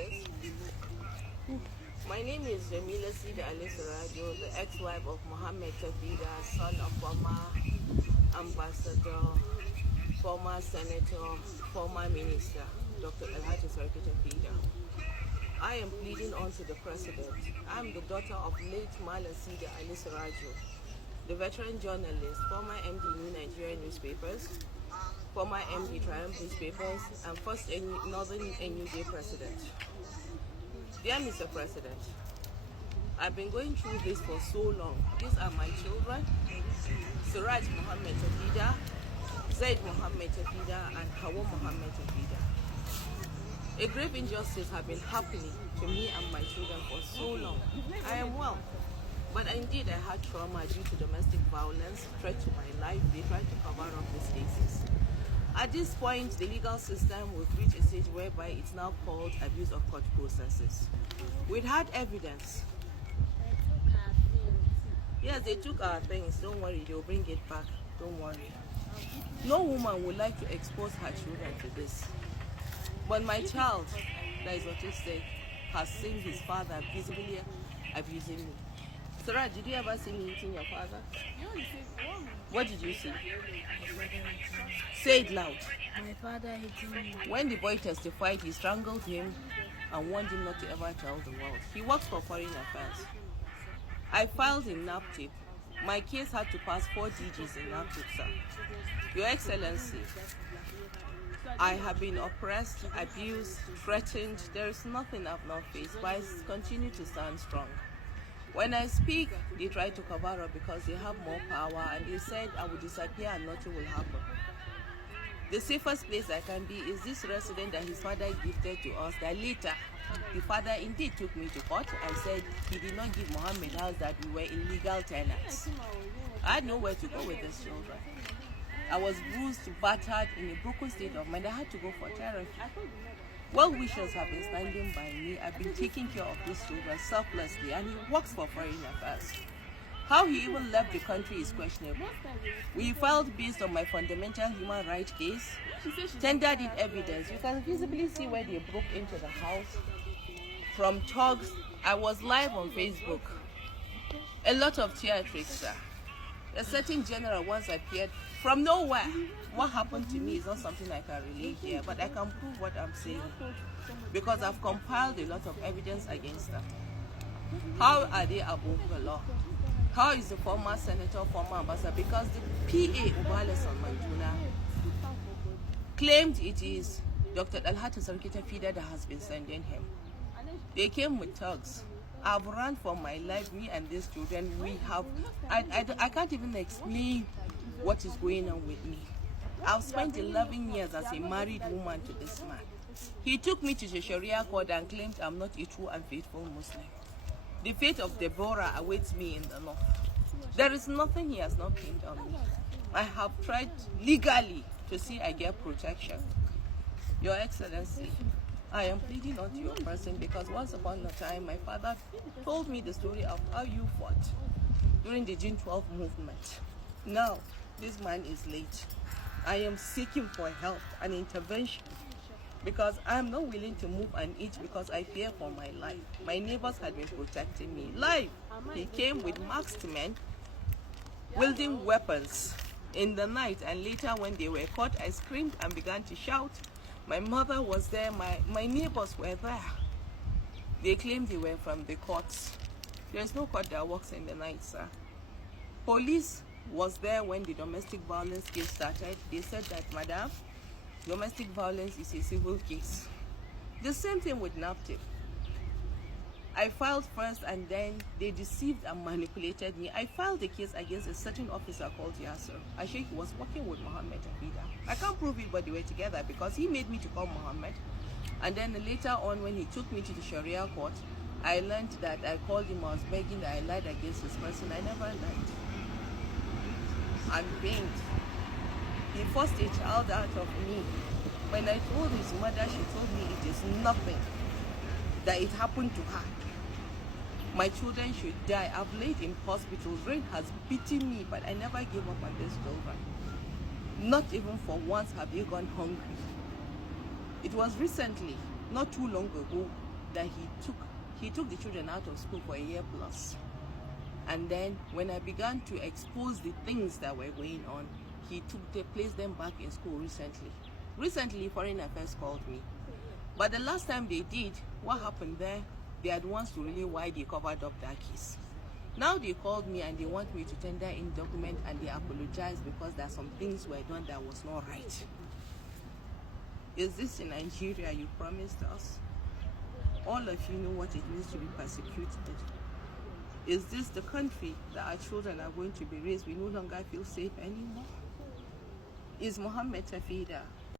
office. My name is Jamila Sida Ali Sarajo, the ex-wife of Mohammed Tafida, son of former ambassador, former senator, former minister, Dr. Alhaji Tafida. I am pleading on to the president. I'm the daughter of late Mala Sida Ali Sarajo, the veteran journalist, former MD New Nigerian newspapers, former MD Triumph newspapers, and first Northern NUJ president. Dear Mr. President, I've been going through this for so long. These are my children, Siraj Mohammed Tafida, Zaid Mohammed Tafida, and Hawa Mohammed Tafida. A grave injustice has been happening to me and my children for so long. I am well, but indeed I had trauma due to domestic violence, threat to my life. They tried to cover up these cases. At this point, the legal system will reach a stage whereby it's now called abuse of court processes. We'd had evidence. Yes, they took our things. Don't worry, they'll bring it back. Don't worry. No woman would like to expose her children to this. But my child, that is autistic, has seen his father visibly abusing me. Sarah, did you ever see me hitting your father? What did you see? Say it loud. My father hitting me. When the boy testified, he strangled him and warned him not to ever tell the world. He works for Foreign Affairs. I filed in NAPTIP. My case had to pass 4 DGs in NAPTIP, sir. Your Excellency, I have been oppressed, abused, threatened. There is nothing I've not faced, but I continue to stand strong. When I speak, they try to cover up because they have more power, and they said I will disappear and nothing will happen. The safest place I can be is this resident that his father gifted to us, that later the father indeed took me to court and said he did not give Mohammed house, that we were illegal tenants. I had nowhere to go with these children. I was bruised, battered, in a broken state of mind. I had to go for therapy. Well-wishers have been standing by me. I've been taking care of these children selflessly, and he works for Foreign Affairs. How he even left the country is questionable. We filed based on my fundamental human rights case, tendered in evidence. You can visibly see where they broke into the house. From thugs, I was live on Facebook. A lot of theatrics, sir. A certain general once appeared from nowhere. What happened to me is not something I can relate here, but I can prove what I'm saying because I've compiled a lot of evidence against them. How are they above the law? How is the former senator, former ambassador? Because the PA, Ubaleson Mantuna, claimed it is Dr. Alhaji Tafida that has been sending him. They came with thugs. I've run for my life, me and these children. We have, I can't even explain what is going on with me. I've spent 11 years as a married woman to this man. He took me to the Sharia court and claimed I'm not a true and faithful Muslim. The fate of Deborah awaits me in the north. There is nothing he has not pinned on me. I have tried legally to see I get protection. Your Excellency, I am pleading on to your person because once upon a time, my father told me the story of how you fought during the June 12 movement. Now, this man is late. I am seeking for help and intervention because I am not willing to move an inch because I fear for my life. My neighbors had been protecting me. Live, he came with masked men wielding weapons in the night, and later when they were caught, I screamed and began to shout. My mother was there, my neighbors were there. They claimed they were from the courts. There's no court that works in the night, sir. Police was there when the domestic violence case started. They said that, madam, domestic violence is a civil case. The same thing with NAPTIP. I filed first and then they deceived and manipulated me. I filed a case against a certain officer called Yasser. Actually, he was working with Mohammed Tafida. I can't prove it, but they were together because he made me to call Mohammed. And then later on, when he took me to the Sharia court, I learned that I called him, I was begging that I lied against this person. I never lied. I'm pained. He forced a child out of me. When I told his mother, she told me it is nothing, that it happened to her. My children should die. I've laid in hospitals. Rain has beaten me, but I never gave up on these children. Not even for once have they gone hungry. It was recently, not too long ago, that he took the children out of school for a year plus. And then when I began to expose the things that were going on, they placed them back in school recently. Recently, Foreign Affairs called me. But the last time they did, what happened there, they are the ones to really why they covered up that case. Now they called me and they want me to tender in document, and they apologize because there are some things were done that was not right. Is this in Nigeria you promised us? All of you know what it means to be persecuted. Is this the country that our children are going to be raised? We no longer feel safe anymore. Is Mohammed Tafida